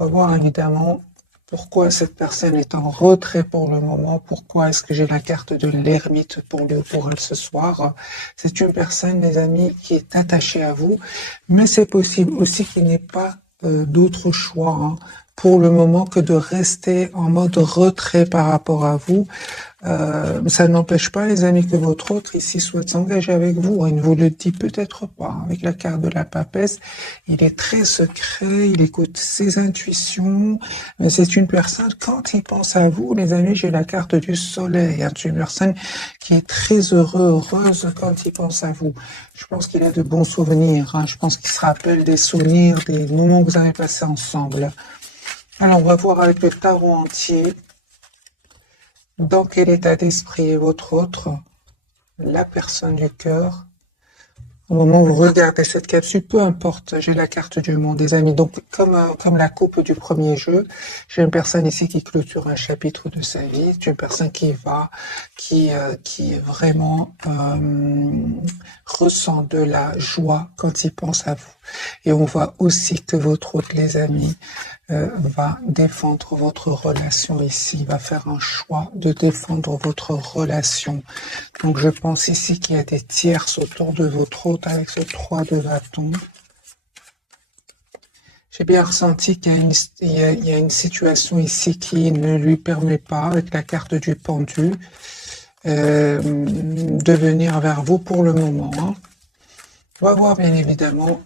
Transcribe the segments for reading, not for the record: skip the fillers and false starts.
On va voir évidemment pourquoi cette personne est en retrait pour le moment, pourquoi est-ce que j'ai la carte de l'ermite pour lui ou pour elle ce soir. C'est une personne, les amis, qui est attachée à vous, mais c'est possible aussi qu'il n'ait pas d'autre choix hein, pour le moment que de rester en mode retrait par rapport à vous. Ça n'empêche pas, les amis, que votre autre ici souhaite s'engager avec vous. Il ne vous le dit peut-être pas. Avec la carte de la papesse, il est très secret, il écoute ses intuitions. Mais c'est une personne, quand il pense à vous, les amis, j'ai la carte du soleil. C'est une personne qui est très heureuse quand il pense à vous. Je pense qu'il a de bons souvenirs. Je pense qu'il se rappelle des souvenirs, des moments que vous avez passés ensemble. Alors, on va voir avec le tarot entier. Dans quel état d'esprit est votre autre, la personne du cœur? Au moment où vous regardez cette capsule, peu importe, j'ai la carte du monde, des amis. Donc, comme la coupe du premier jeu, j'ai une personne ici qui clôture un chapitre de sa vie. C'est une personne qui vraiment ressent de la joie quand il pense à vous. Et on voit aussi que votre autre, les amis, va défendre votre relation ici, va faire un choix de défendre votre relation. Donc je pense ici qu'il y a des tierces autour de votre hôte avec ce 3 de bâton. J'ai bien ressenti qu'il y a une situation ici qui ne lui permet pas, avec la carte du pendu, de venir vers vous pour le moment. On va voir bien évidemment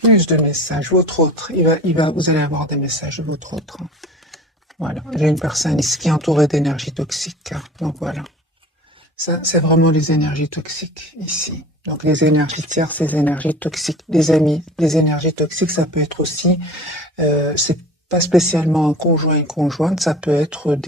plus de messages. Votre autre, vous allez avoir des messages de votre autre. Voilà, j'ai une personne ici qui est entourée d'énergie toxique. Donc voilà, ça c'est vraiment les énergies toxiques ici. Donc les énergies tierces, les énergies toxiques. Les amis, les énergies toxiques, ça peut être aussi, c'est pas spécialement un conjoint, une conjointe, ça peut être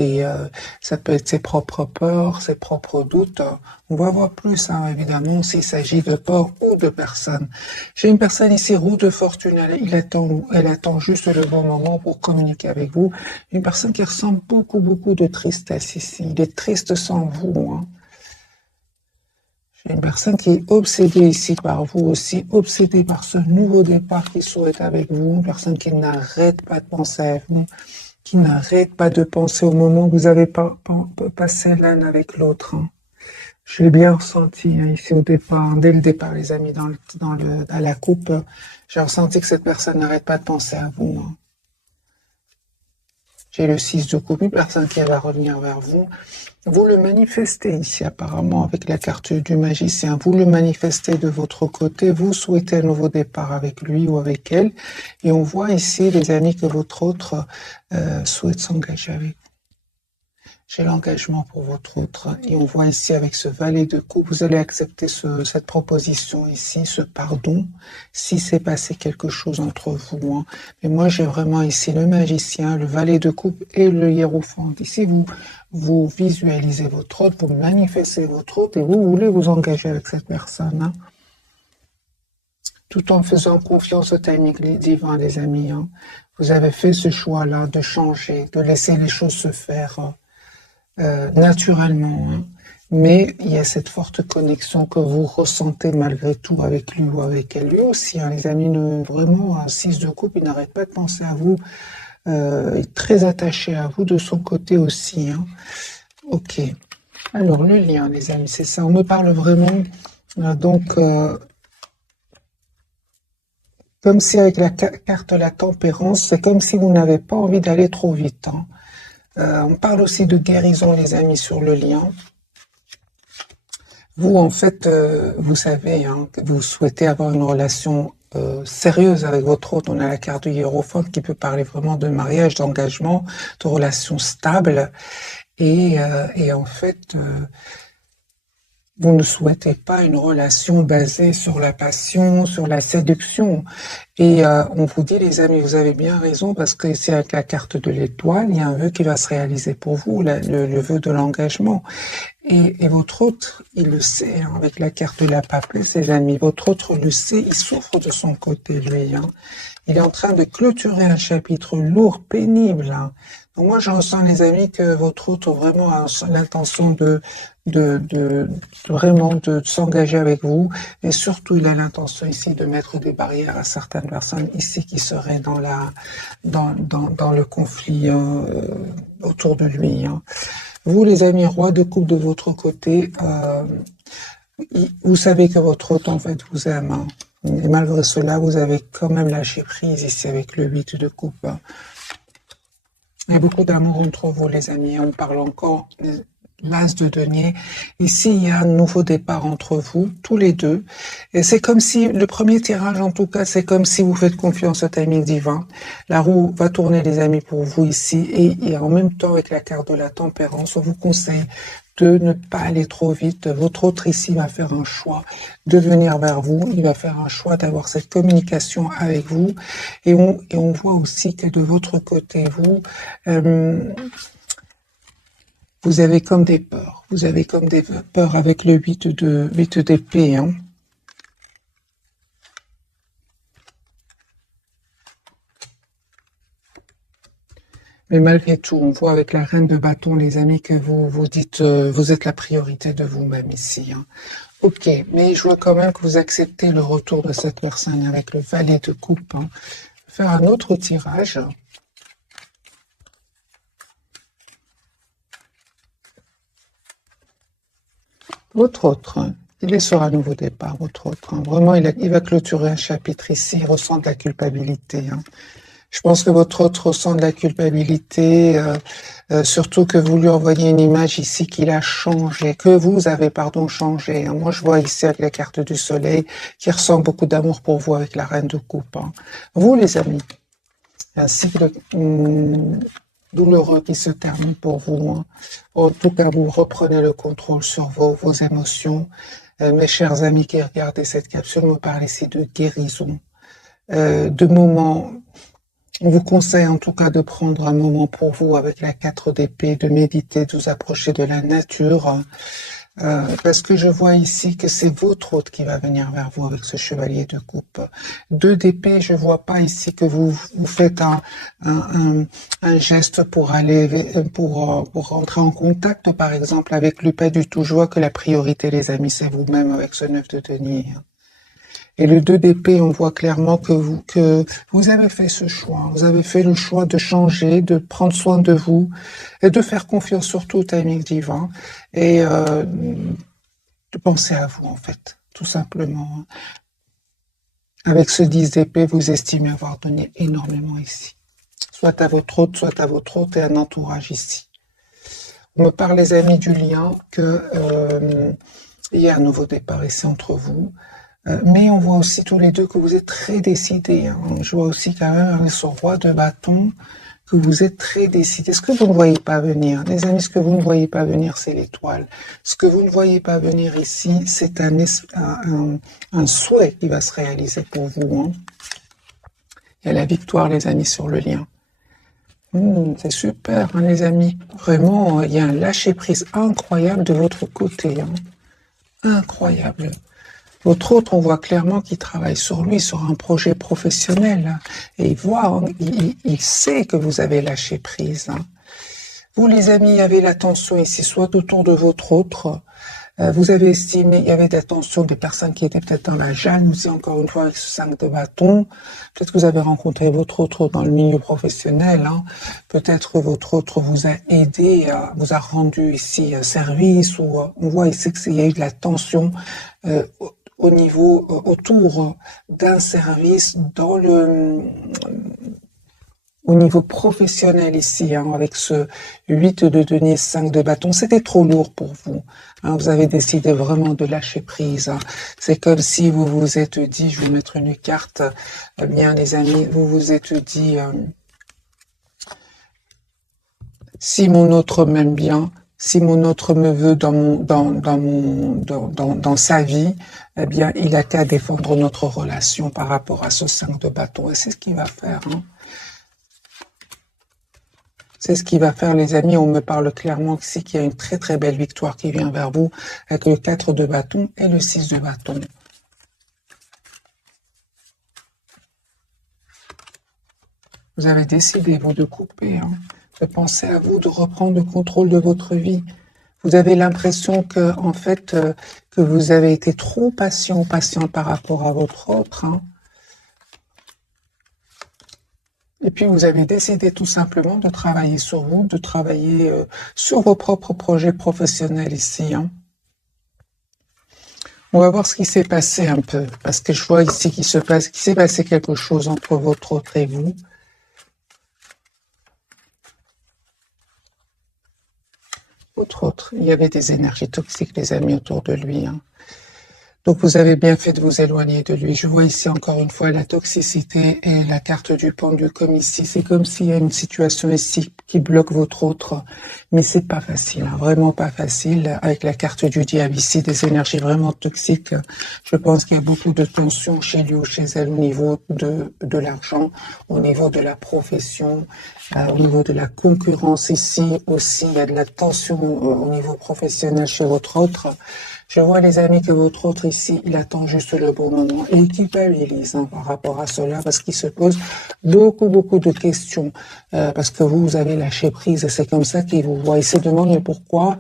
ses propres peurs, ses propres doutes. On va voir plus, hein, évidemment, s'il s'agit de peurs ou de personnes. J'ai une personne ici, roue de fortune, elle attend juste le bon moment pour communiquer avec vous. Une personne qui ressent beaucoup de tristesse ici. Il est triste sans vous, hein. J'ai une personne qui est obsédée ici par vous aussi, obsédée par ce nouveau départ qu'il souhaite avec vous, une personne qui n'arrête pas de penser à vous, qui n'arrête pas de penser au moment où vous avez passé l'un avec l'autre. Hein. Je l'ai bien ressenti hein, ici au départ, dès le départ les amis, à la coupe, j'ai ressenti que cette personne n'arrête pas de penser à vous. Hein. J'ai le 6 de coupe, une personne qui va revenir vers vous. Vous le manifestez ici apparemment avec la carte du magicien. Vous le manifestez de votre côté. Vous souhaitez un nouveau départ avec lui ou avec elle. Et on voit ici, les amis, que votre autre souhaite s'engager avec vous. J'ai l'engagement pour votre autre. Et on voit ici avec ce valet de coupe, vous allez accepter cette proposition ici, ce pardon, si c'est passé quelque chose entre vous. Hein. Mais moi, j'ai vraiment ici le magicien, le valet de coupe et le hiérophante. Ici, vous visualisez votre autre, vous manifestez votre autre et vous voulez vous engager avec cette personne. Hein. Tout en faisant confiance au timing divin, les amis. Hein. Vous avez fait ce choix-là de changer, de laisser les choses se faire naturellement. Hein. Mais il y a cette forte connexion que vous ressentez malgré tout avec lui ou avec elle. Lui aussi, hein, les amis, vraiment, un 6 de coupe, il n'arrête pas de penser à vous. Est très attaché à vous de son côté aussi. Hein. Ok. Alors, le lien, les amis, c'est ça. On me parle vraiment, comme si avec la carte de la tempérance, c'est comme si vous n'avez pas envie d'aller trop vite. Hein. On parle aussi de guérison, les amis, sur le lien. Vous, en fait, vous savez hein, que vous souhaitez avoir une relation sérieuse avec votre autre. On a la carte du hiérophante qui peut parler vraiment de mariage, d'engagement, de relations stables. Et en fait, vous ne souhaitez pas une relation basée sur la passion, sur la séduction. Et on vous dit, les amis, vous avez bien raison, parce que c'est avec la carte de l'étoile, il y a un vœu qui va se réaliser pour vous, le vœu de l'engagement. Et votre autre, il le sait, hein, avec la carte de la papesse, les amis, votre autre le sait, il souffre de son côté, lui. Hein. Il est en train de clôturer un chapitre lourd, pénible. Hein. Donc moi, je ressens, les amis, que votre autre vraiment a l'intention de vraiment de s'engager avec vous. Et surtout, il a l'intention ici de mettre des barrières à certaines personnes ici qui seraient dans dans le conflit autour de lui. Hein. Vous, les amis, roi de coupe de votre côté, vous savez que votre hôte, en fait, vous aime. Hein. Et malgré cela, vous avez quand même lâché prise ici avec le 8 de coupe. Hein. Il y a beaucoup d'amour entre vous, les amis. On parle encore de l'as de denier. Ici, il y a un nouveau départ entre vous, tous les deux. Et c'est comme si, le premier tirage, en tout cas, c'est comme si vous faites confiance au timing divin. La roue va tourner, les amis, pour vous ici. Et en même temps, avec la carte de la tempérance, on vous conseille de ne pas aller trop vite. Votre autre ici va faire un choix de venir vers vous. Il va faire un choix d'avoir cette communication avec vous. Et on voit aussi que de votre côté, vous avez comme des peurs. Vous avez comme des peurs avec le 8 d'épée. Hein. Mais malgré tout, on voit avec la reine de bâton, les amis, que vous dites, vous êtes la priorité de vous-même ici. Hein. Ok, mais je vois quand même que vous acceptez le retour de cette personne avec le valet de coupe. Hein. Faire un autre tirage. Votre autre, il est sur un nouveau départ, votre autre. Hein. Vraiment, il va clôturer un chapitre ici, il ressent de la culpabilité. Hein. Je pense que votre autre ressent de la culpabilité, surtout que vous lui envoyez une image ici qu'il a changé, que vous avez, pardon, changé. Moi, je vois ici avec la carte du soleil qui ressent beaucoup d'amour pour vous avec la reine de coupe. Hein. Vous, les amis, un cycle douloureux qui se termine pour vous. Hein. En tout cas, vous reprenez le contrôle sur vos émotions. Mes chers amis qui regardez cette capsule, me parle ici de guérison, de moments. On vous conseille en tout cas de prendre un moment pour vous avec la 4 d'épée, de méditer, de vous approcher de la nature, parce que je vois ici que c'est votre hôte qui va venir vers vous avec ce chevalier de coupe. 2 d'épée, je vois pas ici que vous faites un geste pour rentrer en contact, par exemple, avec lui, pas du tout. Je vois que la priorité, les amis, c'est vous-même avec ce 9 de denier. Et le 2 d'épée, on voit clairement que vous avez fait ce choix. Vous avez fait le choix de changer, de prendre soin de vous et de faire confiance surtout au timing divin et de penser à vous, en fait, tout simplement. Avec ce 10 d'épée, vous estimez avoir donné énormément ici. Soit à votre hôte et un entourage ici. On me parle, les amis, du lien, il y a un nouveau départ ici entre vous. Mais on voit aussi tous les deux que vous êtes très décidés. Hein. Je vois aussi quand même avec ce roi de bâton que vous êtes très décidés. Ce que vous ne voyez pas venir, les amis, ce que vous ne voyez pas venir, c'est l'étoile. Ce que vous ne voyez pas venir ici, c'est un souhait qui va se réaliser pour vous. Hein. Il y a la victoire, les amis, sur le lien. C'est super, hein, les amis. Vraiment, il y a un lâcher-prise incroyable de votre côté. Hein. Incroyable. Votre autre, on voit clairement qu'il travaille sur lui, sur un projet professionnel. Et il voit, il sait que vous avez lâché prise. Hein. Vous, les amis, il y avait l'attention ici, soit autour de votre autre. Vous avez estimé, il y avait l'attention des personnes qui étaient peut-être dans la jalousie, encore une fois, avec ce 5 de bâton. Peut-être que vous avez rencontré votre autre dans le milieu professionnel. Hein. Peut-être que votre autre vous a aidé, vous a rendu ici service. Ou on voit ici qu'il y a eu de la tension au niveau, autour d'un service au niveau professionnel ici, hein, avec ce 8 de denier, 5 de bâton, c'était trop lourd pour vous. Hein, vous avez décidé vraiment de lâcher prise. Hein. C'est comme si vous vous êtes dit, je vais vous mettre une carte, bien les amis, vous vous êtes dit, si mon autre m'aime bien, si mon autre me veut dans sa vie, eh bien, il a qu'à défendre notre relation par rapport à ce 5 de bâton. Et c'est ce qu'il va faire. Hein. C'est ce qu'il va faire, les amis. On me parle clairement ici qu'il y a une très très belle victoire qui vient vers vous avec le 4 de bâton et le 6 de bâton. Vous avez décidé, vous, de couper, hein, de penser à vous, de reprendre le contrôle de votre vie. Vous avez l'impression que, en fait, que vous avez été trop patient par rapport à votre autre. Hein. Et puis vous avez décidé tout simplement de travailler sur vous, de travailler sur vos propres projets professionnels ici, hein. On va voir ce qui s'est passé un peu, parce que je vois ici qu'il s'est passé quelque chose entre votre autre et vous. Votre autre, il y avait des énergies toxiques, les amis, autour de lui, hein. Donc vous avez bien fait de vous éloigner de lui. Je vois ici encore une fois la toxicité et la carte du pendu comme ici. C'est comme s'il y a une situation ici qui bloque votre autre. Mais c'est pas facile, hein, vraiment pas facile. Avec la carte du diable ici, des énergies vraiment toxiques. Je pense qu'il y a beaucoup de tensions chez lui ou chez elle au niveau de l'argent, au niveau de la profession, au niveau de la concurrence ici aussi. Il y a de la tension au niveau professionnel chez votre autre. Je vois, les amis, que votre autre ici, il attend juste le bon moment et il culpabilise, hein, par rapport à cela, parce qu'il se pose beaucoup de questions, parce que vous avez lâché prise et c'est comme ça qu'il vous voit. Il se demande mais pourquoi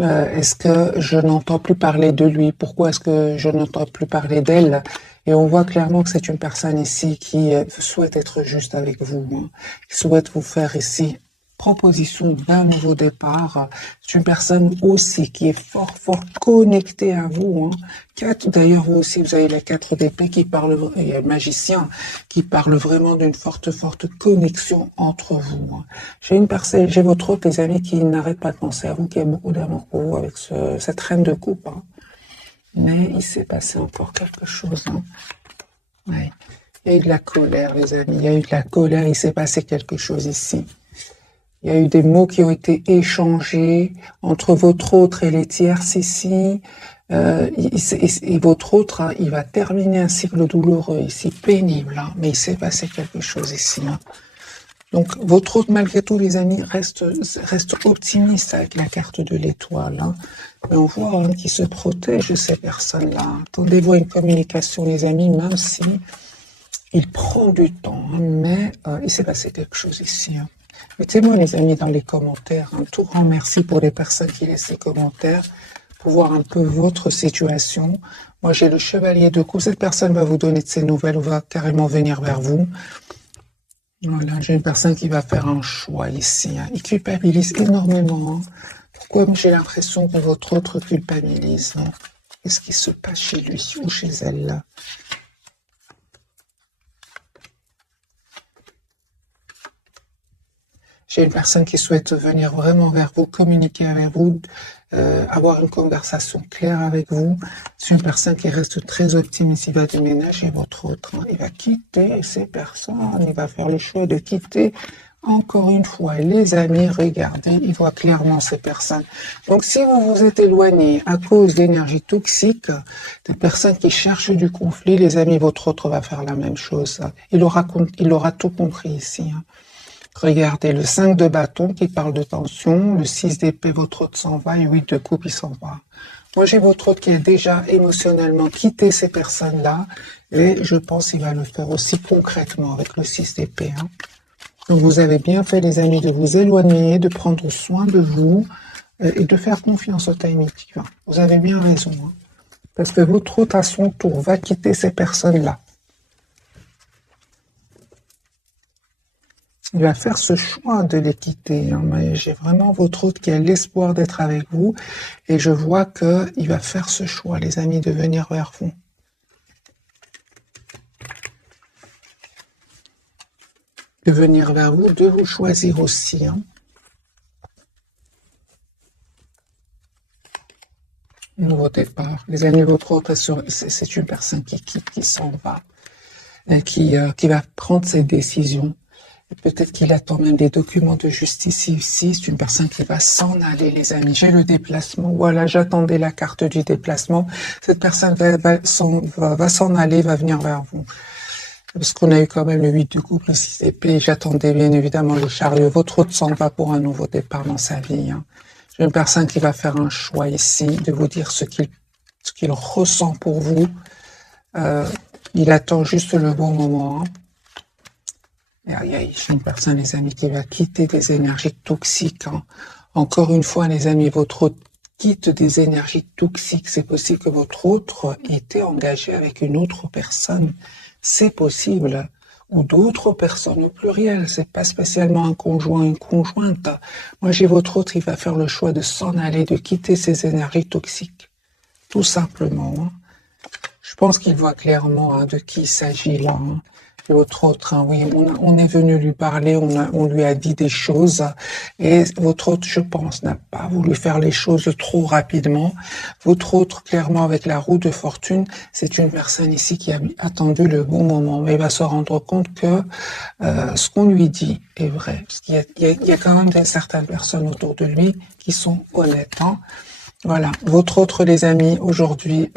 est-ce que je n'entends plus parler de lui? Pourquoi est-ce que je n'entends plus parler d'elle? Et on voit clairement que c'est une personne ici qui souhaite être juste avec vous, hein, qui souhaite vous faire ici proposition d'un nouveau départ. C'est une personne aussi qui est fort connectée à vous, hein. D'ailleurs, vous aussi, vous avez la 4 d'épée qui parle, il y a le magicien qui parle vraiment d'une forte connexion entre vous, hein. J'ai votre autre, les amis, qui n'arrête pas de penser à vous, qui a beaucoup d'amour pour vous avec cette reine de coupe, hein. Mais il s'est passé encore quelque chose, hein. Ouais. Il y a eu de la colère, les amis, il y a eu de la colère, il s'est passé quelque chose ici. Il y a eu des mots qui ont été échangés entre votre autre et les tierces ici. Et votre autre, hein, il va terminer un cycle douloureux ici, pénible, hein, mais il s'est passé quelque chose ici, hein. Donc, votre autre, malgré tout, les amis, reste optimiste avec la carte de l'étoile, hein. Mais on voit, hein, qu'il se protège de ces personnes-là. Attendez-vous à une communication, les amis, même si il prend du temps, hein, mais il s'est passé quelque chose ici, hein. Mettez-moi, les amis, dans les commentaires un tout grand merci pour les personnes qui laissent les commentaires, pour voir un peu votre situation. Moi, j'ai le chevalier de coupe. Cette personne va vous donner de ses nouvelles ou va carrément venir vers vous. Voilà, j'ai une personne qui va faire un choix ici, hein. Il culpabilise énormément, hein. Pourquoi j'ai l'impression que votre autre culpabilise, hein? Qu'est-ce qui se passe chez lui ou chez elle, là? J'ai une personne qui souhaite venir vraiment vers vous, communiquer avec vous, avoir une conversation claire avec vous. C'est une personne qui reste très optimiste. Il va déménager votre autre, hein. Il va quitter ces personnes. Il va faire le choix de quitter. Encore une fois, les amis, regardez, il voit clairement ces personnes. Donc, si vous vous êtes éloigné à cause d'énergie toxique, des personnes qui cherchent du conflit, les amis, votre autre va faire la même chose. Il aura tout compris ici, hein. Regardez, le 5 de bâton qui parle de tension, le 6 d'épée, votre autre s'en va, et 8 de coupe, il s'en va. Moi, j'ai votre autre qui a déjà émotionnellement quitté ces personnes-là, et je pense qu'il va le faire aussi concrètement avec le 6 d'épée, hein. Donc, vous avez bien fait, les amis, de vous éloigner, de prendre soin de vous, et de faire confiance au timing divin. Vous avez bien raison, hein, parce que votre autre, à son tour, va quitter ces personnes-là. Il va faire ce choix de les quitter, hein, mais j'ai vraiment votre autre qui a l'espoir d'être avec vous, et je vois qu'il va faire ce choix, les amis, de venir vers vous. De venir vers vous, de vous choisir aussi, hein. Nouveau départ. Les amis, votre autre, c'est une personne qui quitte, qui s'en va, et qui va prendre ses décisions. Peut-être qu'il attend même des documents de justice ici. C'est une personne qui va s'en aller, les amis. J'ai le déplacement. Voilà, j'attendais la carte du déplacement. Cette personne va s'en aller, va venir vers vous. Parce qu'on a eu quand même le 8 de coupe, le 6 d'épée. J'attendais bien évidemment le chariot. Votre autre s'en va pour un nouveau départ dans sa vie, hein. J'ai une personne qui va faire un choix ici, de vous dire ce qu'il ressent pour vous. Il attend juste le bon moment, hein. J'ai une personne, les amis, qui va quitter des énergies toxiques, hein. Encore une fois, les amis, votre autre quitte des énergies toxiques. C'est possible que votre autre était engagé avec une autre personne. C'est possible. ou d'autres personnes au pluriel. C'est pas spécialement un conjoint, une conjointe. Moi, j'ai votre autre, il va faire le choix de s'en aller, de quitter ces énergies toxiques. Tout simplement. Hein. Je pense qu'il voit clairement hein, de qui il s'agit là. Hein. Et votre autre, hein, oui, on est venu lui parler, on lui a dit des choses, et votre autre, je pense, n'a pas voulu faire les choses trop rapidement. Votre autre, clairement, avec la roue de fortune, c'est une personne ici qui a attendu le bon moment, mais il va se rendre compte que ce qu'on lui dit est vrai. Parce qu'il y a quand même certaines personnes autour de lui qui sont honnêtes. Hein. Voilà, votre autre, les amis, aujourd'hui,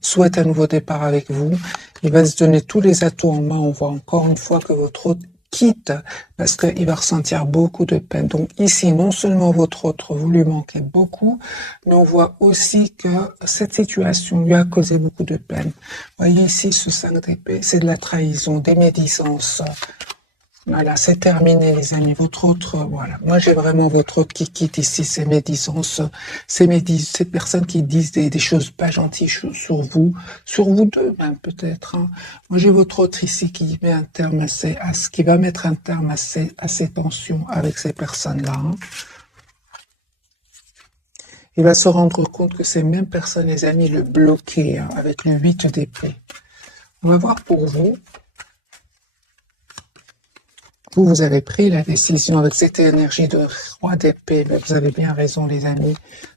souhaite un nouveau départ avec vous. Il va se donner tous les atouts en main. On voit encore une fois que votre autre quitte parce qu'il va ressentir beaucoup de peine. Donc ici, non seulement votre autre, vous lui manquez beaucoup, mais on voit aussi que cette situation lui a causé beaucoup de peine. Voyez ici, ce 5 d'épée, c'est de la trahison, des médisances. Voilà, c'est terminé les amis. Votre autre, voilà. Moi j'ai vraiment votre autre qui quitte ici ces médisances, ces personnes qui disent des choses pas gentilles sur vous deux même peut-être. Hein. Moi j'ai votre autre ici qui met un terme qui va mettre un terme à ces tensions avec ces personnes-là. Hein. Il va se rendre compte que ces mêmes personnes, les amis, le bloquaient hein, avec le 8 d'épée. On va voir pour vous. Vous avez pris la décision avec cette énergie de roi d'épée, mais vous avez bien raison les amis,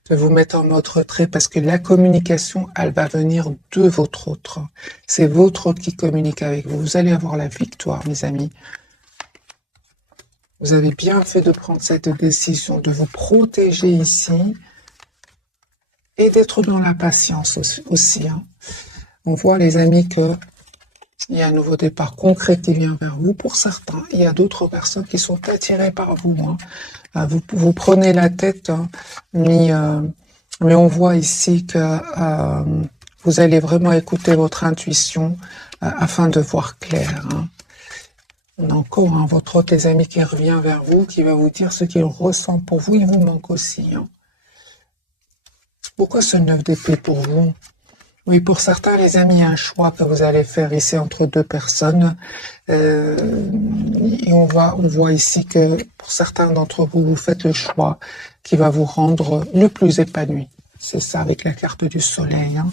de vous mettre en mode retrait parce que la communication, elle va venir de votre autre. C'est votre autre qui communique avec vous. Vous allez avoir la victoire, mes amis. Vous avez bien fait de prendre cette décision, de vous protéger ici et d'être dans la patience aussi. Hein. On voit les amis que il y a un nouveau départ concret qui vient vers vous. Pour certains, il y a d'autres personnes qui sont attirées par vous. Hein. Vous prenez la tête, hein, mais on voit ici que vous allez vraiment écouter votre intuition afin de voir clair. Hein. On a encore hein, votre autre, les amis, qui revient vers vous, qui va vous dire ce qu'il ressent pour vous. Il vous manque aussi. Hein. Pourquoi ce 9 d'épée pour vous ? Oui, pour certains, les amis, il y a un choix que vous allez faire ici entre deux personnes. Et on voit ici que pour certains d'entre vous, vous faites le choix qui va vous rendre le plus épanoui. C'est ça avec la carte du soleil. Hein.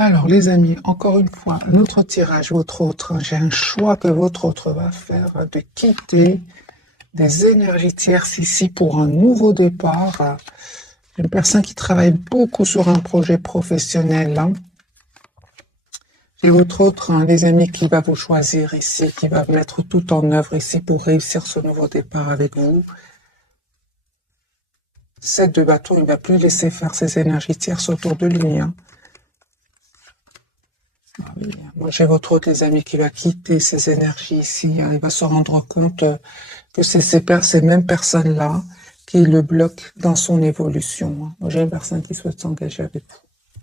Alors, les amis, encore une fois, notre tirage, votre autre, j'ai un choix que votre autre va faire de quitter des énergies tierces ici pour un nouveau départ. Une personne qui travaille beaucoup sur un projet professionnel. Hein. Et votre autre, hein, les amis, qui va vous choisir ici, qui va mettre tout en œuvre ici pour réussir ce nouveau départ avec vous. 7 de bâton, il ne va plus laisser faire ses énergies tierces autour de lui. Hein. Moi, j'ai votre autre, les amis, qui va quitter ces énergies ici. Hein. Il va se rendre compte que c'est ces mêmes personnes-là qui le bloquent dans son évolution. Hein. Moi, j'ai une personne qui souhaite s'engager avec vous.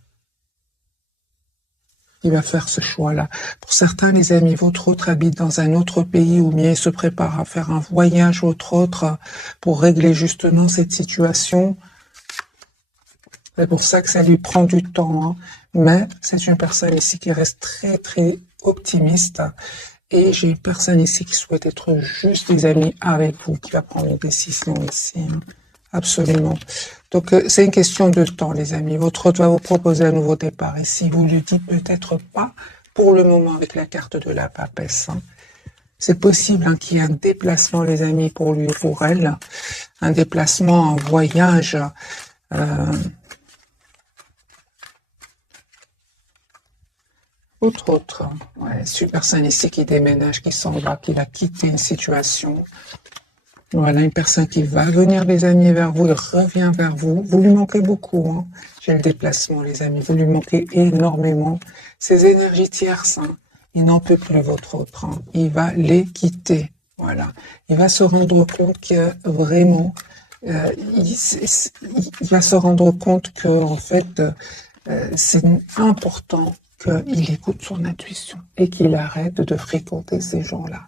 Il va faire ce choix-là. Pour certains, les amis, votre autre habite dans un autre pays ou bien il se prépare à faire un voyage, votre autre, pour régler justement cette situation. C'est pour ça que ça lui prend du temps. Hein. Mais c'est une personne ici qui reste très, très optimiste. Et j'ai une personne ici qui souhaite être juste des amis avec vous, qui va prendre une décision ici. Hein. Absolument. Donc, c'est une question de temps, les amis. Votre autre va vous proposer un nouveau départ. Et si vous lui dites peut-être pas, pour le moment, avec la carte de la papesse, hein, c'est possible hein, qu'il y ait un déplacement, les amis, pour lui et pour elle. Un déplacement, un voyage. Autre, ouais, c'est une personne ici qui déménage, qui s'en va, qui va quitter une situation. Voilà, une personne qui va venir, les amis, vers vous, il revient vers vous. Vous lui manquez beaucoup, hein. J'ai le déplacement, les amis, vous lui manquez énormément. Ces énergies tierces, hein, il n'en peut plus, votre autre. Hein. Il va les quitter, voilà. Il va se rendre compte que vraiment, il va se rendre compte que, en fait, c'est important qu'il écoute son intuition et qu'il arrête de fréquenter ces gens-là.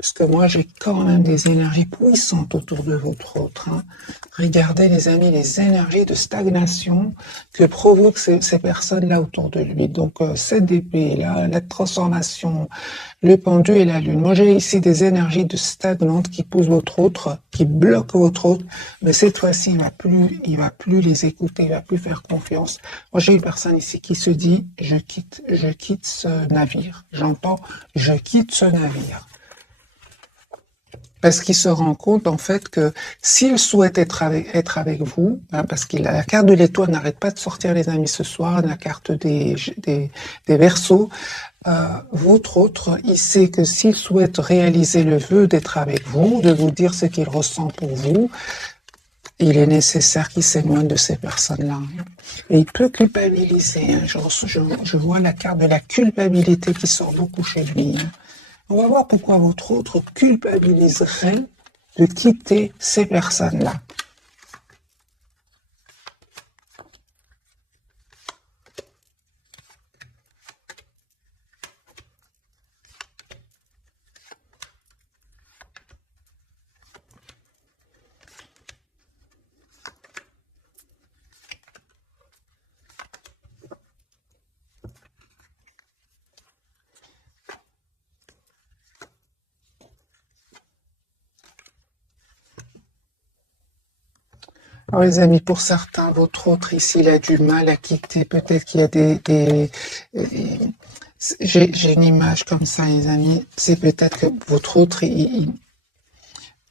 Parce que moi, j'ai quand même des énergies puissantes autour de votre autre. Hein. Regardez, les amis, les énergies de stagnation que provoquent ces personnes-là autour de lui. Donc, cette épée-là, la transformation, le pendu et la lune. Moi, j'ai ici des énergies de stagnantes qui poussent votre autre, qui bloquent votre autre. Mais cette fois-ci, il va plus les écouter, il va plus faire confiance. Moi, j'ai une personne ici qui se dit, je quitte ce navire. J'entends, je quitte ce navire. Parce qu'il se rend compte, en fait, que s'il souhaite être avec vous, hein, parce que la carte de l'étoile n'arrête pas de sortir, les amis, ce soir, la carte des Verseaux, votre autre, il sait que s'il souhaite réaliser le vœu d'être avec vous, de vous dire ce qu'il ressent pour vous, il est nécessaire qu'il s'éloigne de ces personnes-là. Et il peut culpabiliser. Hein. Je vois la carte de la culpabilité qui sort beaucoup chez lui. Hein. On va voir pourquoi votre autre culpabiliserait de quitter ces personnes-là. Alors les amis, pour certains, votre autre ici, il a du mal à quitter. Peut-être qu'il y a j'ai une image comme ça, les amis. C'est peut-être que votre autre,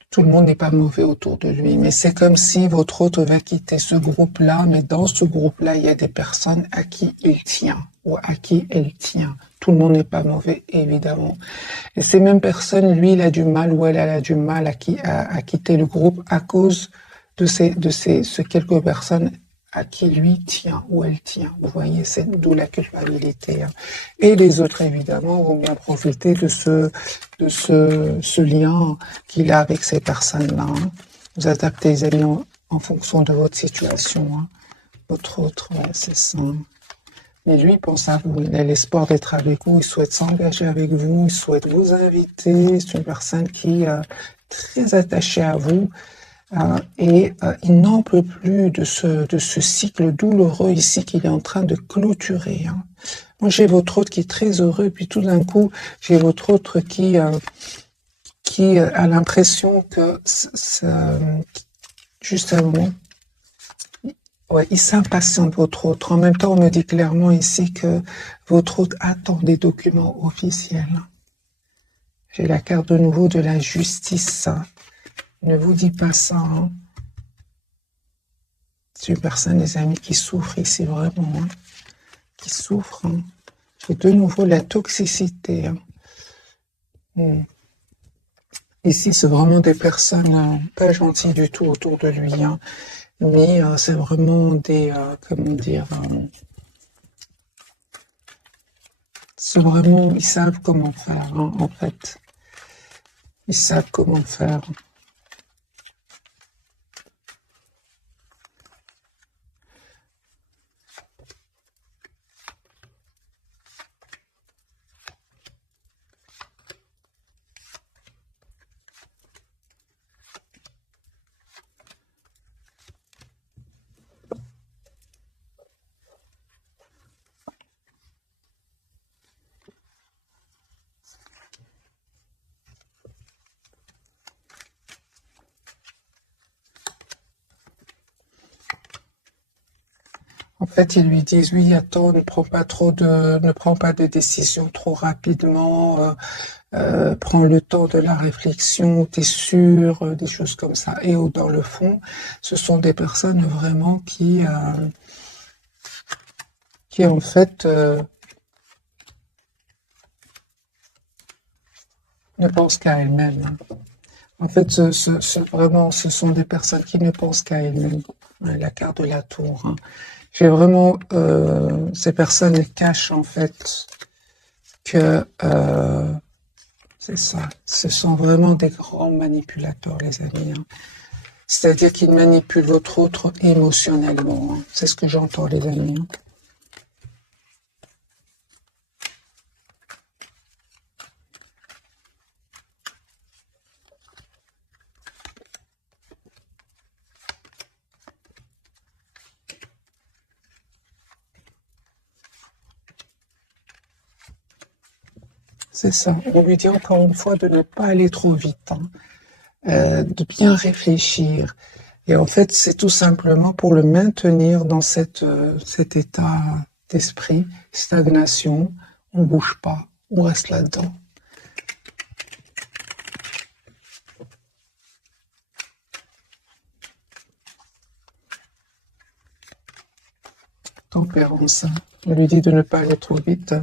tout le monde n'est pas mauvais autour de lui, mais c'est comme si votre autre va quitter ce groupe-là, mais dans ce groupe-là, il y a des personnes à qui il tient ou à qui elle tient. Tout le monde n'est pas mauvais, évidemment. Et ces mêmes personnes, lui, il a du mal ou elle a du mal à quitter le groupe à cause de ces quelques personnes à qui lui tient ou elle tient. Vous voyez, c'est d'où la culpabilité. Hein. Et les autres, évidemment, vont bien profiter de ce lien qu'il a avec ces personnes-là. Hein. Vous adaptez les amis en fonction de votre situation. Hein. Votre autre, ouais, c'est ça. Mais lui, il pense à vous. Il a l'espoir d'être avec vous. Il souhaite s'engager avec vous. Il souhaite vous inviter. C'est une personne qui est très attachée à vous. Et il n'en peut plus de ce cycle douloureux ici qu'il est en train de clôturer. Hein. Moi, j'ai votre autre qui est très heureux, puis tout d'un coup, j'ai votre autre qui a l'impression que, juste un moment, ouais, il s'impatiente, votre autre. En même temps, on me dit clairement ici que votre autre attend des documents officiels. J'ai la carte de nouveau de la justice. Hein. Ne vous dis pas ça. Hein. C'est une personne, les amis, qui souffre ici vraiment, hein, qui souffre. Hein. J'ai de nouveau la toxicité. Hein. Ici, c'est vraiment des personnes pas gentilles du tout autour de lui, hein, mais c'est vraiment des, comment dire, c'est vraiment, ils savent comment faire, hein, en fait. Ils savent comment faire. En fait, ils lui disent, oui, attends, ne prends pas de décision trop rapidement, prends le temps de la réflexion, t'es sûr, des choses comme ça. Et dans le fond, ce sont des personnes vraiment qui en fait, ne pensent qu'à elles-mêmes. En fait, vraiment, ce sont des personnes qui ne pensent qu'à elles-mêmes. La carte de la tour. Hein. J'ai vraiment, ces personnes elles cachent en fait que c'est ça. Ce sont vraiment des grands manipulateurs, les amis. Hein. C'est-à-dire qu'ils manipulent votre autre émotionnellement. Hein. C'est ce que j'entends, les amis. Hein. c'est ça. On lui dit encore une fois de ne pas aller trop vite, hein, de bien réfléchir. Et en fait, c'est tout simplement pour le maintenir dans cet état d'esprit, stagnation. On bouge pas, on reste là-dedans. Tempérance. On lui dit de ne pas aller trop vite,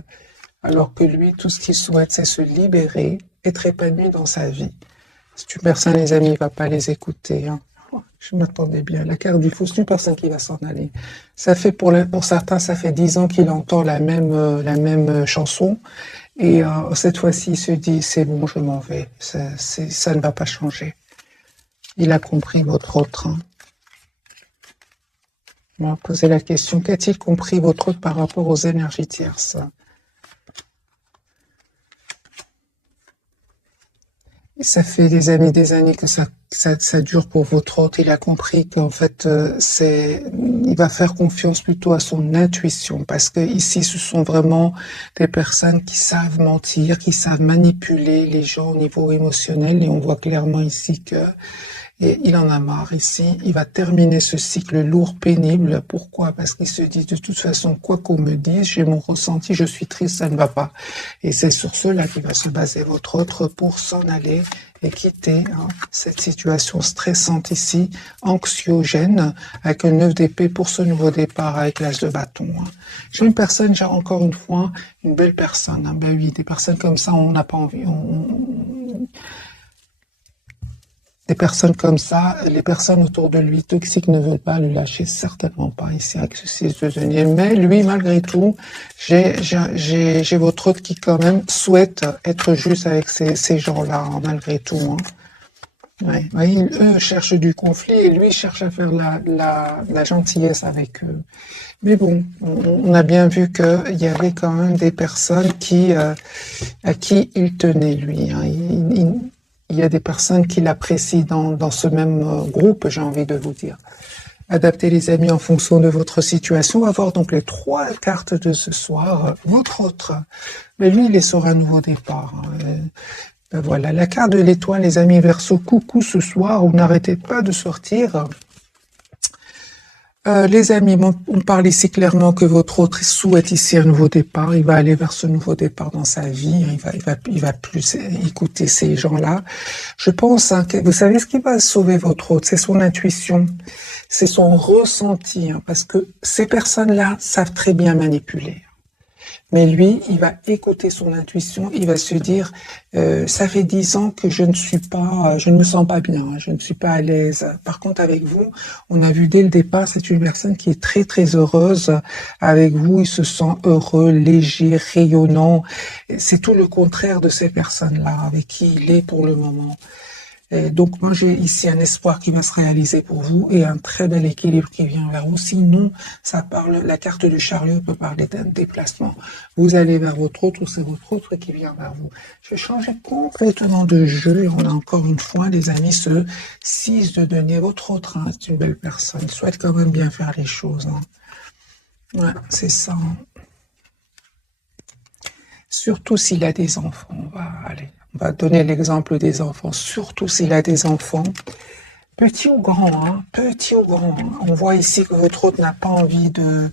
alors que lui, tout ce qu'il souhaite, c'est se libérer, être épanoui dans sa vie. C'est une personne, les amis, il ne va pas les écouter. Hein. Je m'attendais bien. La carte du fou, c'est une personne qui va s'en aller. Ça fait pour certains, ça fait 10 ans qu'il entend la même chanson. Et cette fois-ci, il se dit, c'est bon, je m'en vais. Ça ne va pas changer. Il a compris votre autre. Hein. On va poser la question, qu'a-t-il compris votre autre par rapport aux énergies tierces? Et ça fait des années que ça dure pour votre autre. Il a compris qu'en fait, il va faire confiance plutôt à son intuition, parce que ici, ce sont vraiment des personnes qui savent mentir, qui savent manipuler les gens au niveau émotionnel, et on voit clairement ici que il en a marre ici, il va terminer ce cycle lourd, pénible. Pourquoi? Parce qu'il se dit, de toute façon, quoi qu'on me dise, j'ai mon ressenti, je suis triste, ça ne va pas. Et c'est sur cela qu'il va se baser votre autre pour s'en aller et quitter cette situation stressante ici, anxiogène, avec un 9 d'épée pour ce nouveau départ avec l'as de bâton. J'ai une personne, j'ai encore une fois, une belle personne. Ben oui, des personnes comme ça, on n'a pas envie. Des personnes comme ça, les personnes autour de lui toxiques ne veulent pas le lâcher, certainement pas ici avec ce 6 de denier. Mais lui, malgré tout, j'ai votre autre qui quand même souhaite être juste avec ces gens-là, hein, malgré tout. Hein. Ouais. Ouais, eux cherchent du conflit et lui cherche à faire la gentillesse avec eux. Mais bon, on a bien vu qu'il y avait quand même des personnes à qui il tenait, lui. Hein. Il y a des personnes qui l'apprécient dans ce même groupe, j'ai envie de vous dire. Adaptez les amis en fonction de votre situation. On va voir donc les 3 cartes de ce soir. Votre autre, mais lui, il est sur un nouveau départ. Ben voilà, la carte de l'étoile, les amis Verseau, coucou ce soir, vous n'arrêtez pas de sortir. Les amis, on parle ici clairement que votre autre souhaite ici un nouveau départ. Il va aller vers ce nouveau départ dans sa vie. Il va plus écouter ces gens-là. Je pense que vous savez ce qui va sauver votre autre, c'est son intuition, c'est son ressenti, hein, parce que ces personnes-là savent très bien manipuler. Mais lui, il va écouter son intuition, il va se dire, ça fait 10 ans que je ne me sens pas bien, je ne suis pas à l'aise. Par contre, avec vous, on a vu dès le départ, c'est une personne qui est très très heureuse. Avec vous, il se sent heureux, léger, rayonnant. C'est tout le contraire de ces personnes-là avec qui il est pour le moment. Et donc moi j'ai ici un espoir qui va se réaliser pour vous et un très bel équilibre qui vient vers vous. Sinon, ça parle, la carte du chariot peut parler d'un déplacement. Vous allez vers votre autre ou c'est votre autre qui vient vers vous. Je vais changer complètement de jeu et on a encore une fois, les amis, ce 6 de denier. Votre autre, hein, c'est une belle personne. Il souhaite quand même bien faire les choses. Hein. Ouais, c'est ça. Hein. Surtout s'il a des enfants. On va donner l'exemple des enfants, surtout s'il a des enfants, petit ou grand, hein, petit ou grand. Hein. On voit ici que votre autre n'a pas envie de...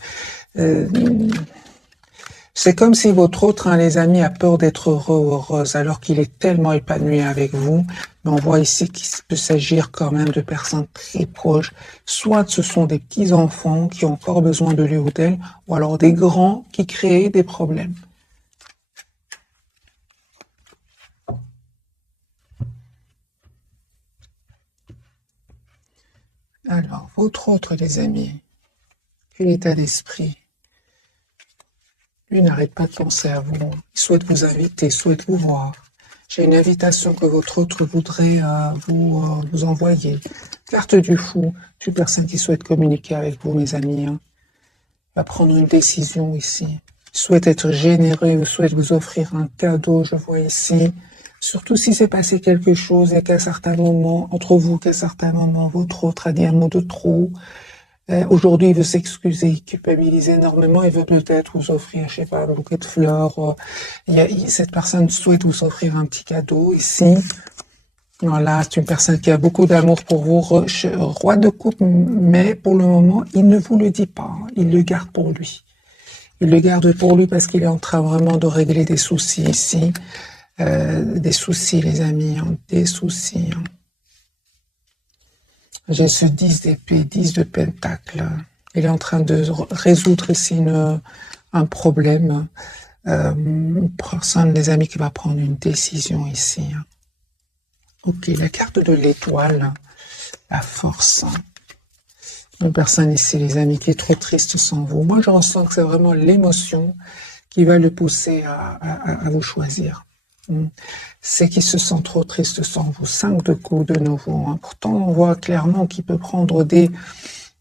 c'est comme si votre autre, hein, les amis, a peur d'être heureux ou heureuse, alors qu'il est tellement épanoui avec vous. Mais on voit ici qu'il peut s'agir quand même de personnes très proches. Soit ce sont des petits-enfants qui ont encore besoin de lui ou d'elle, ou alors des grands qui créent des problèmes. Alors, votre autre, les amis, quel état d'esprit? Lui n'arrête pas de penser à vous. Il souhaite vous inviter, souhaite vous voir. J'ai une invitation que votre autre voudrait vous envoyer. Carte du fou, une personne qui souhaite communiquer avec vous, mes amis. Hein. Il va prendre une décision ici. Il souhaite être généreux, il souhaite vous offrir un cadeau, je vois ici. Surtout si s'est passé quelque chose et qu'à certains moments, entre vous, qu'à certains moments, votre autre a dit un mot de trop. Aujourd'hui, il veut s'excuser, culpabiliser énormément, il veut peut-être vous offrir, je sais pas, un bouquet de fleurs. Cette personne souhaite vous offrir un petit cadeau ici. Voilà, c'est une personne qui a beaucoup d'amour pour vous, roi de coupe, mais pour le moment, il ne vous le dit pas, hein. Il le garde pour lui. Il le garde pour lui parce qu'il est en train vraiment de régler des soucis ici. Des soucis, les amis, hein, des soucis. Hein. J'ai ce 10 d'épée, 10 de pentacle. Il est en train de résoudre ici un problème. Une personne, des amis, qui va prendre une décision ici. Hein. Ok, la carte de l'étoile, la force. Une personne ici, les amis, qui est trop triste sans vous. Moi, je ressens que c'est vraiment l'émotion qui va le pousser à vous choisir. C'est qu'il se sent trop triste sans vous. 5 de coups de nouveau. Hein. Pourtant, on voit clairement qu'il peut prendre des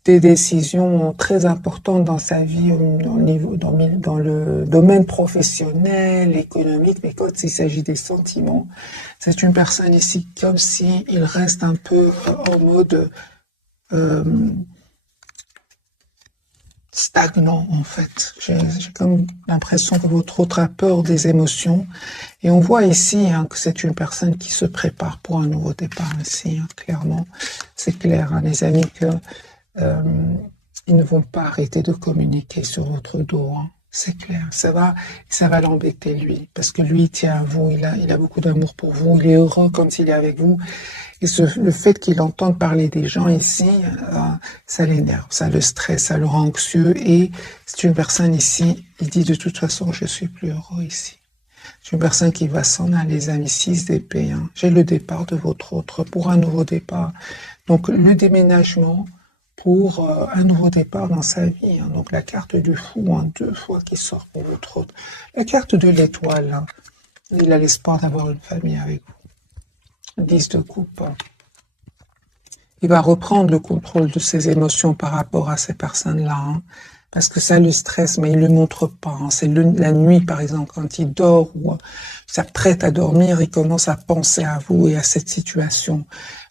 décisions très importantes dans sa vie, dans le domaine professionnel, économique, mais quand il s'agit des sentiments, c'est une personne ici comme si il reste un peu en mode stagnant en fait. J'ai comme l'impression que votre autre a peur des émotions. Et on voit ici hein, que c'est une personne qui se prépare pour un nouveau départ ici, hein, clairement. C'est clair, hein, les amis, que ils ne vont pas arrêter de communiquer sur votre dos. Hein. C'est clair, ça va l'embêter lui, parce que lui il tient à vous, il a beaucoup d'amour pour vous, il est heureux quand il est avec vous. Et le fait qu'il entende parler des gens ici, ça l'énerve, ça le stresse, ça le rend anxieux. Et c'est une personne ici, il dit de toute façon, je suis plus heureux ici. C'est une personne qui va s'en aller, les amis, 6 d'épée. Hein. J'ai le départ de votre autre pour un nouveau départ. Donc le déménagement pour un nouveau départ dans sa vie. Hein. Donc la carte du fou, hein, 2 fois qui sort pour votre autre. La carte de l'étoile, hein. Il a l'espoir d'avoir une famille avec vous. 10 de coupe. Il va reprendre le contrôle de ses émotions par rapport à ces personnes-là, hein, parce que ça le stresse, mais il ne le montre pas. Hein. C'est la nuit, par exemple, quand il dort ou s'apprête à dormir, il commence à penser à vous et à cette situation.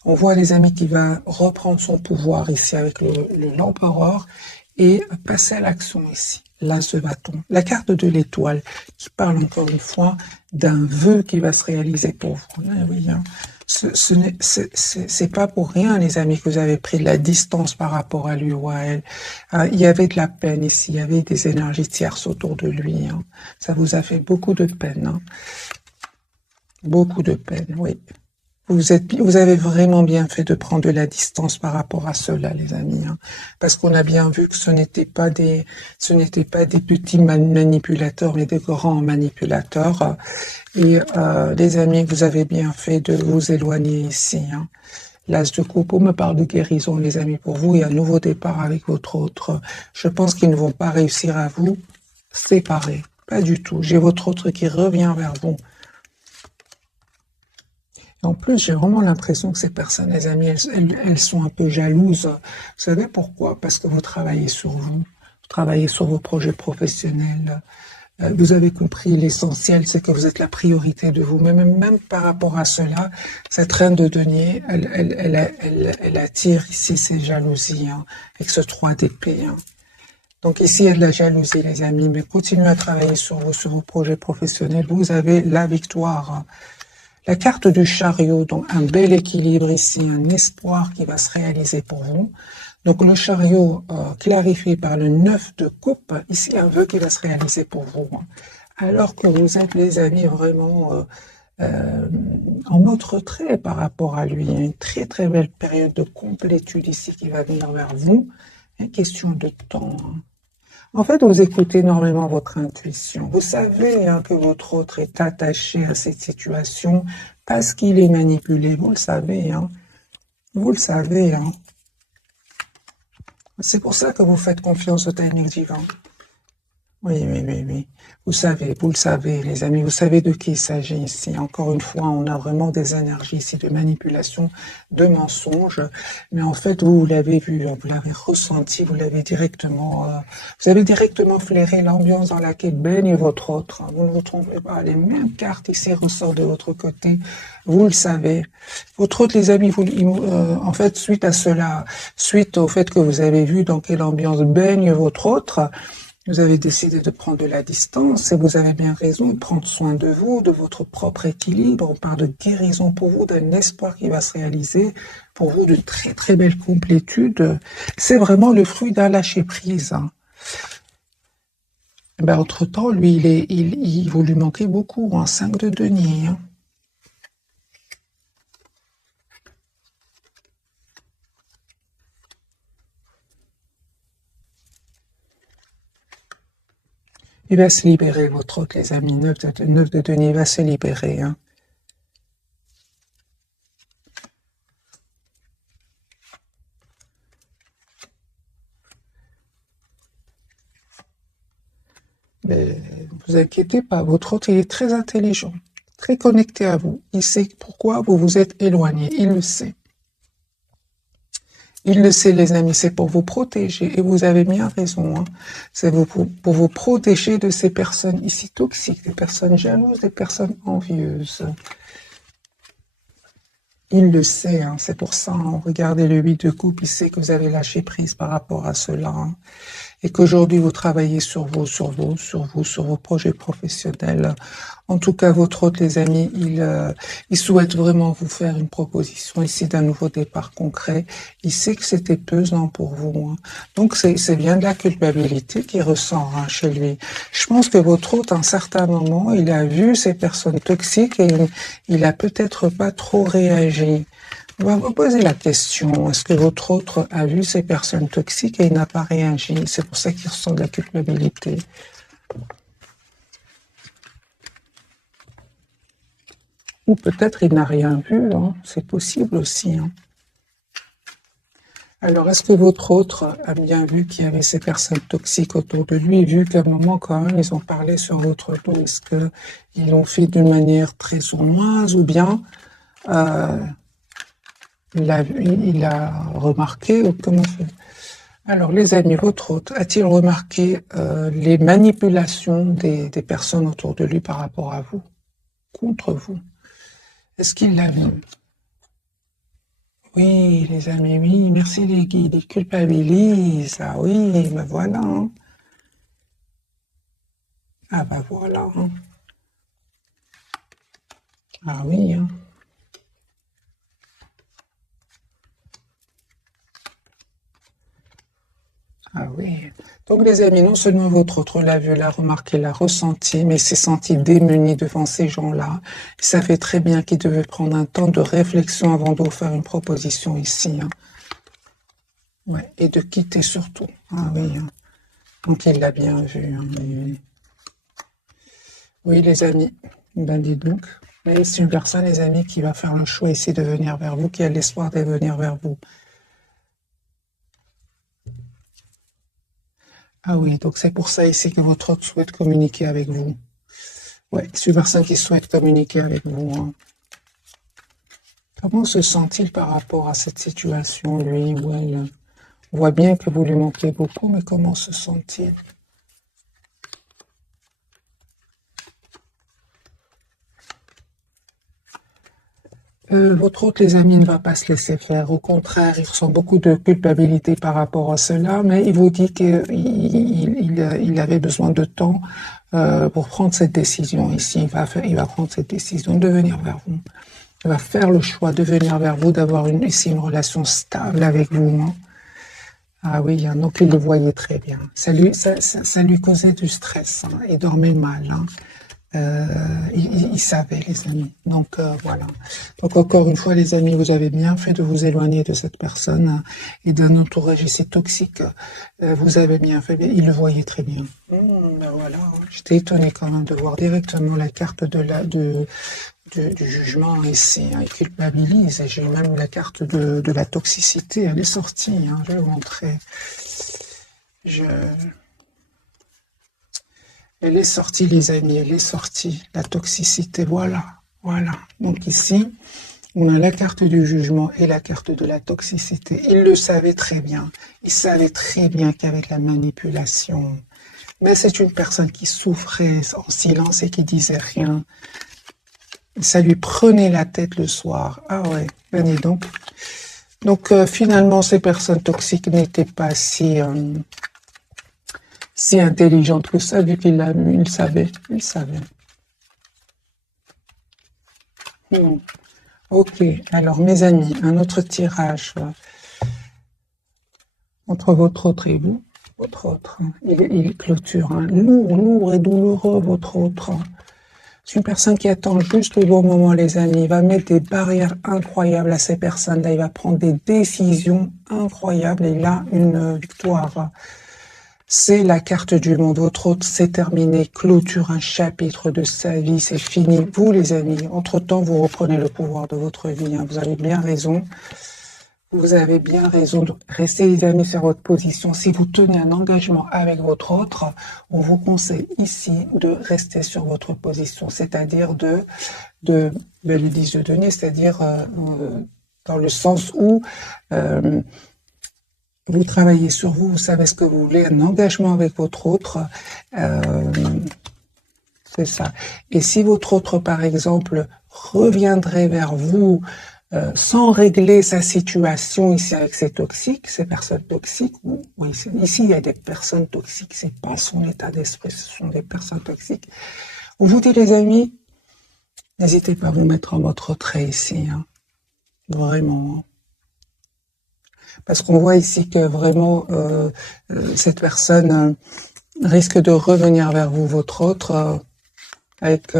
On voit, les amis, qu'il va reprendre son pouvoir ici avec l'empereur et passer à l'action ici. Là, ce bâton. La carte de l'étoile qui parle encore une fois d'un vœu qui va se réaliser pour vous. Ah oui, hein. C'est pas pour rien, les amis, que vous avez pris de la distance par rapport à lui ou à elle. Il y avait de la peine ici, il y avait des énergies tierces autour de lui. Hein. Ça vous a fait beaucoup de peine. Hein. Beaucoup de peine, oui. Vous avez vraiment bien fait de prendre de la distance par rapport à cela, les amis, hein, parce qu'on a bien vu que ce n'étaient pas des petits manipulateurs, mais des grands manipulateurs. Et les amis, vous avez bien fait de vous éloigner ici. Hein. L'As de coupe me parle de guérison, les amis, pour vous, et un nouveau départ avec votre autre. Je pense qu'ils ne vont pas réussir à vous séparer, pas du tout. J'ai votre autre qui revient vers vous. En plus, j'ai vraiment l'impression que ces personnes, les amis, elles sont un peu jalouses. Vous savez pourquoi? Parce que vous travaillez sur vous travaillez sur vos projets professionnels. Vous avez compris l'essentiel, c'est que vous êtes la priorité de vous. Même par rapport à cela, cette reine de denier, elle attire ici ses jalousies, hein, avec ce 3 d'épée. Hein. Donc ici, il y a de la jalousie, les amis, mais continuez à travailler sur vos projets professionnels. Vous avez la victoire. Hein. La carte du chariot, donc un bel équilibre ici, un espoir qui va se réaliser pour vous. Donc le chariot clarifié par le 9 de coupe, ici un vœu qui va se réaliser pour vous. Hein. Alors que vous êtes, les amis, vraiment en mode retrait par rapport à lui. Il y a une très très belle période de complétude ici qui va venir vers vous. Une question de temps. Hein. En fait, vous écoutez énormément votre intuition. Vous savez hein, que votre autre est attaché à cette situation parce qu'il est manipulé. Vous le savez. Hein. Vous le savez. Hein. C'est pour ça que vous faites confiance au timing divin. Oui, oui, oui, oui. Vous le savez, les amis, vous savez de qui il s'agit ici. Encore une fois, on a vraiment des énergies ici de manipulation, de mensonges. Mais en fait, vous l'avez vu, vous l'avez ressenti, vous avez directement flairé l'ambiance dans laquelle baigne votre autre. Vous ne vous trompez pas. Les mêmes cartes ici ressortent de votre côté. Vous le savez. Votre autre, les amis, en fait, suite à cela, suite au fait que vous avez vu dans quelle ambiance baigne votre autre, vous avez décidé de prendre de la distance et vous avez bien raison de prendre soin de vous, de votre propre équilibre. On parle de guérison pour vous, d'un espoir qui va se réaliser pour vous, de très très belle complétude. C'est vraiment le fruit d'un lâcher prise. Hein. Ben, entre-temps, lui, vous lui manquez beaucoup, un 5 de denier. Hein. Il va se libérer, votre autre, les amis. 9 de denier, il va se libérer. Hein. Mais ne vous inquiétez pas, votre autre, il est très intelligent, très connecté à vous. Il sait pourquoi vous vous êtes éloigné, il le sait. Il le sait, les amis, c'est pour vous protéger, et vous avez bien raison, hein. C'est pour vous protéger de ces personnes ici toxiques, des personnes jalouses, des personnes envieuses. Il le sait, hein, c'est pour ça, hein, regardez le 8 de coupe, il sait que vous avez lâché prise par rapport à cela. Hein. Et qu'aujourd'hui vous travaillez sur vos projets professionnels. En tout cas, votre hôte, les amis, il souhaite vraiment vous faire une proposition ici d'un nouveau départ concret. Il sait que c'était pesant pour vous. Hein. Donc, c'est bien de la culpabilité qui ressort hein, chez lui. Je pense que votre hôte, à un certain moment, il a vu ces personnes toxiques et il a peut-être pas trop réagi. On va vous poser la question, est-ce que votre autre a vu ces personnes toxiques et il n'a pas réagi? C'est pour ça qu'il ressent de la culpabilité. Ou peut-être il n'a rien vu, hein. C'est possible aussi. Hein. Alors, est-ce que votre autre a bien vu qu'il y avait ces personnes toxiques autour de lui, vu qu'à un moment, quand même, ils ont parlé sur votre dos? Est-ce qu'ils l'ont fait d'une manière très sournoise ou bien il a remarqué ou comment fait? Alors, les amis, votre hôte a-t-il remarqué les manipulations des personnes autour de lui par rapport à vous, contre vous? Est-ce qu'il l'a vu? Oui, les amis, oui, merci les guides, ils culpabilisent. Ah oui, ben voilà. Hein. Ah ben voilà. Hein. Ah oui. Hein. Ah oui. Donc les amis, non seulement votre autre l'a vu, l'a remarqué, l'a ressenti, mais s'est senti démuni devant ces gens-là. Il savait très bien qu'il devait prendre un temps de réflexion avant de vous faire une proposition ici. Hein. Ouais. Et de quitter surtout. Ah oui. Hein. Donc il l'a bien vu. Hein. Oui, oui. Oui, les amis. Ben dites donc. Mais c'est une personne, les amis, qui va faire le choix ici de venir vers vous, qui a l'espoir de venir vers vous. Ah oui, donc c'est pour ça ici que votre hôte souhaite communiquer avec vous. Ouais, c'est une personne qui souhaite communiquer avec vous. Hein. Comment se sent-il par rapport à cette situation, lui ou elle? On voit bien que vous lui manquez beaucoup, mais comment se sent-il? Votre hôte, les amis, ne va pas se laisser faire. Au contraire, il ressent beaucoup de culpabilité par rapport à cela, mais il vous dit qu'il avait besoin de temps pour prendre cette décision ici. Il va prendre cette décision de venir vers vous. Il va faire le choix de venir vers vous, d'avoir ici une relation stable avec vous. Hein. Ah oui, hein, donc il le voyait très bien. Ça lui causait du stress. Hein, il dormait mal. Hein. Il savait, les amis. Donc voilà. Donc encore une fois, les amis, vous avez bien fait de vous éloigner de cette personne hein, et d'un entourage ici toxique. Vous avez bien fait. Il le voyait très bien. Ben voilà. J'étais étonnée quand même de voir directement la carte du jugement ici. Hein, il culpabilise. Et j'ai même la carte de la toxicité. Elle est sortie. Hein, je vais vous montrer. Elle est sortie, les amis, elle est sortie. La toxicité, voilà, voilà. Donc ici, on a la carte du jugement et la carte de la toxicité. Il le savait très bien. Il savait très bien qu'avec la manipulation, mais c'est une personne qui souffrait en silence et qui disait rien. Ça lui prenait la tête le soir. Ah ouais, venez donc. Donc finalement, ces personnes toxiques n'étaient pas si intelligentes que ça, vu qu'il l'a vu, il savait. Il savait. Ok, alors mes amis, un autre tirage entre votre autre et vous. Votre autre, il clôture. Hein. Lourd et douloureux, votre autre. C'est une personne qui attend juste le bon moment, les amis. Il va mettre des barrières incroyables à ces personnes-là. Il va prendre des décisions incroyables et là, une victoire. C'est la carte du monde. Votre autre, c'est terminé. Clôture un chapitre de sa vie. C'est fini. Vous, les amis, entre-temps, vous reprenez le pouvoir de votre vie. Hein. Vous avez bien raison. Vous avez bien raison de rester, les amis, sur votre position. Si vous tenez un engagement avec votre autre, on vous conseille ici de rester sur votre position, c'est-à-dire le 10 de denier, c'est-à-dire dans le sens où vous travaillez sur vous, vous savez ce que vous voulez, un engagement avec votre autre, c'est ça. Et si votre autre, par exemple, reviendrait vers vous sans régler sa situation ici avec ces toxiques, ces personnes toxiques, oui, ici il y a des personnes toxiques, c'est pas son état d'esprit, ce sont des personnes toxiques. On vous dit les amis, n'hésitez pas à vous mettre en votre retrait ici, hein. Vraiment. Parce qu'on voit ici que vraiment cette personne risque de revenir vers vous, votre autre, avec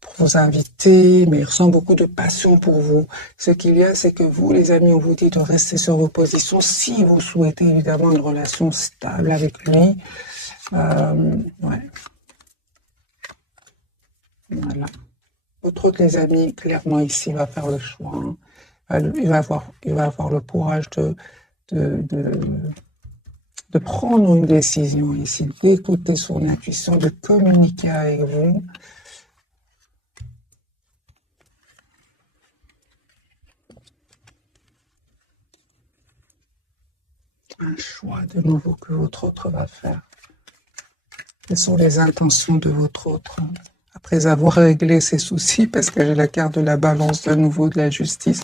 pour vous inviter, mais il ressent beaucoup de passion pour vous. Ce qu'il y a, c'est que vous, les amis, on vous dit de rester sur vos positions si vous souhaitez évidemment une relation stable avec lui. Ouais. Voilà. Votre autre, les amis, clairement ici, va faire le choix. Hein. Il va avoir le courage de prendre une décision ici, d'écouter son intuition, de communiquer avec vous. Un choix de nouveau que votre autre va faire. Quelles sont les intentions de votre autre après avoir réglé ses soucis, parce que j'ai la carte de la balance de nouveau de la justice.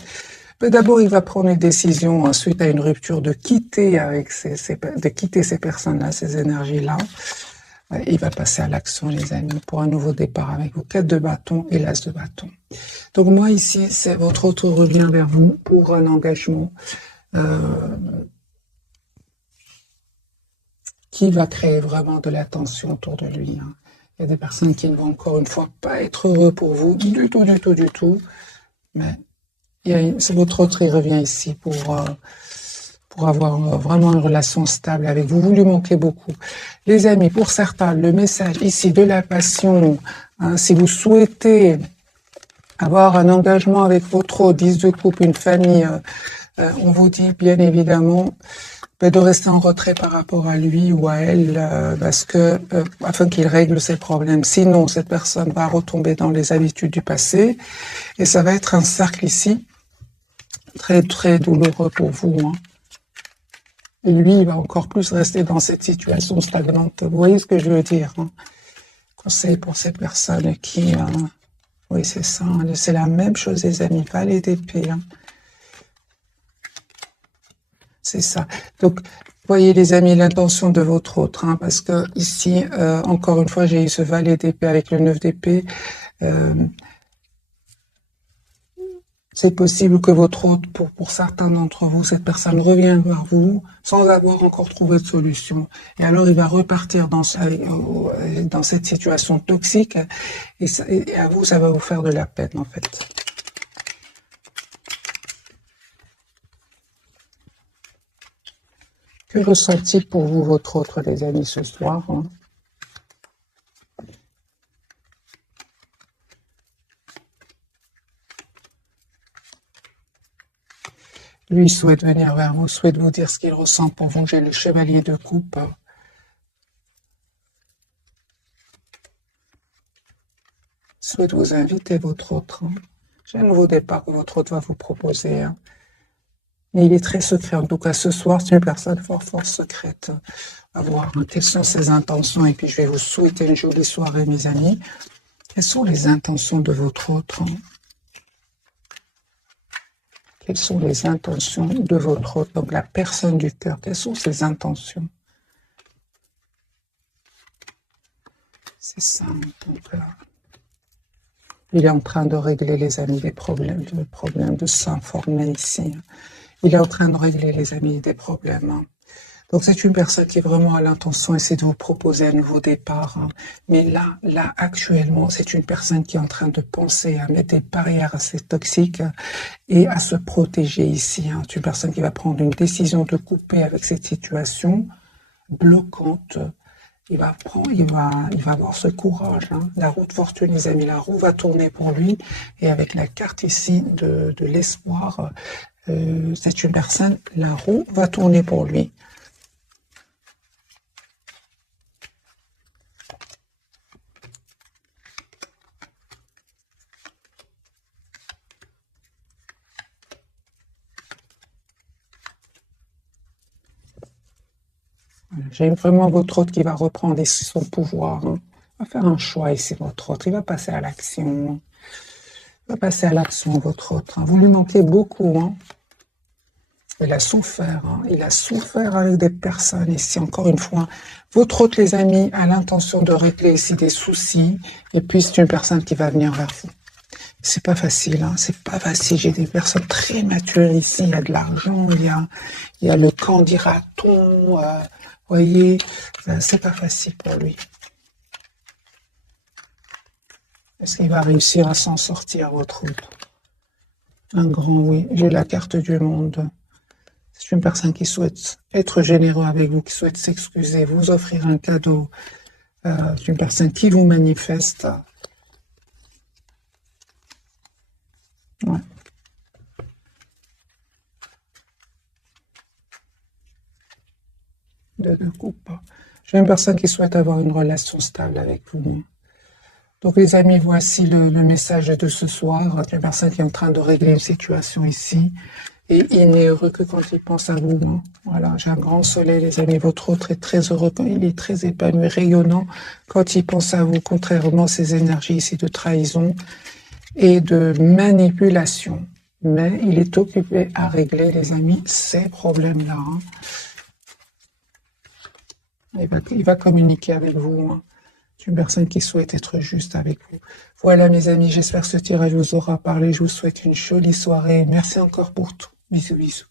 Mais d'abord, il va prendre une décision suite à une rupture de quitter avec ces personnes-là, ces énergies-là. Il va passer à l'action, les amis, pour un nouveau départ avec vous. 4 de bâton et l'as de bâton. Donc moi ici, c'est votre autre revient vers vous pour un engagement qui va créer vraiment de la tension autour de lui. Hein. Il y a des personnes qui ne vont encore une fois pas être heureux pour vous, du tout. Mais c'est votre autre, il revient ici pour avoir vraiment une relation stable avec vous. Vous lui manquez beaucoup. Les amis, pour certains, le message ici de la passion, hein, si vous souhaitez avoir un engagement avec votre autre, 10 de coupe, une famille, on vous dit bien évidemment de rester en retrait par rapport à lui ou à elle, parce que afin qu'il règle ses problèmes. Sinon, cette personne va retomber dans les habitudes du passé et ça va être un cercle ici très très douloureux pour vous. Hein. Et lui, il va encore plus rester dans cette situation stagnante. Vous voyez ce que je veux dire, hein? Conseil pour ces personnes qui... oui, c'est ça. Hein. C'est la même chose, les amis. Valet d'épée. Hein. C'est ça. Donc, voyez les amis, l'intention de votre autre, hein, parce que ici, encore une fois, j'ai eu ce valet d'épée avec le 9 d'épée. C'est possible que votre autre, pour certains d'entre vous, cette personne revient vers vous sans avoir encore trouvé de solution. Et alors, il va repartir dans cette situation toxique et à vous, ça va vous faire de la peine, en fait. Que ressent-il pour vous, votre autre, les amis, ce soir, hein? Lui souhaite venir vers vous, souhaite vous dire ce qu'il ressent pour vous. J'ai le chevalier de coupe. souhaite vous inviter, votre autre. J'ai un nouveau départ que votre autre va vous proposer. Mais il est très secret. En tout cas, ce soir, c'est une personne fort, fort secrète. À voir quelles sont ses intentions. Et puis, je vais vous souhaiter une jolie soirée, mes amis. Quelles sont les intentions de votre autre? Quelles sont les intentions de votre autre? Donc, la personne du cœur, quelles sont ses intentions? C'est ça. Donc, il est en train de régler, les amis, des problèmes de s'informer ici. Il est en train de régler, les amis, des problèmes. Donc, c'est une personne qui vraiment a l'intention d'essayer de vous proposer un nouveau départ. Mais là, actuellement, c'est une personne qui est en train de penser à mettre des barrières assez toxiques et à se protéger ici. C'est une personne qui va prendre une décision de couper avec cette situation bloquante. Il va avoir ce courage. La roue de fortune, les amis, la roue va tourner pour lui. Et avec la carte ici de l'espoir, c'est une personne, la roue va tourner pour lui. J'aime vraiment votre autre qui va reprendre son pouvoir. Il va faire un choix ici, votre autre. Il va passer à l'action. Il va passer à l'action, votre autre. Vous lui manquez beaucoup. Il a souffert. Il a souffert avec des personnes ici. Encore une fois, votre autre, les amis, a l'intention de régler ici des soucis. Et puis, c'est une personne qui va venir vers vous. C'est pas facile, c'est pas facile. J'ai des personnes très matures ici. Il y a de l'argent, il y a le quand dira-t-on. Voyez, c'est pas facile pour lui. Est-ce qu'il va réussir à s'en sortir, votre autre? Un grand oui. J'ai la carte du monde. C'est une personne qui souhaite être généreux avec vous, qui souhaite s'excuser, vous offrir un cadeau. C'est une personne qui vous manifeste. Ouais. De ne coupe pas. J'ai une personne qui souhaite avoir une relation stable avec vous. Donc les amis, voici le message de ce soir. Une personne qui est en train de régler une situation ici. Et il n'est heureux que quand il pense à vous. Voilà, j'ai un grand soleil, les amis. Votre autre est très heureux, il est très épanoui, rayonnant quand il pense à vous, contrairement à ces énergies ici de trahison et de manipulation. Mais il est occupé à régler, les amis, ces problèmes-là. Il va communiquer avec vous. C'est une personne qui souhaite être juste avec vous. Voilà, mes amis, j'espère que ce tirage vous aura parlé. Je vous souhaite une jolie soirée. Merci encore pour tout. Bisous, bisous.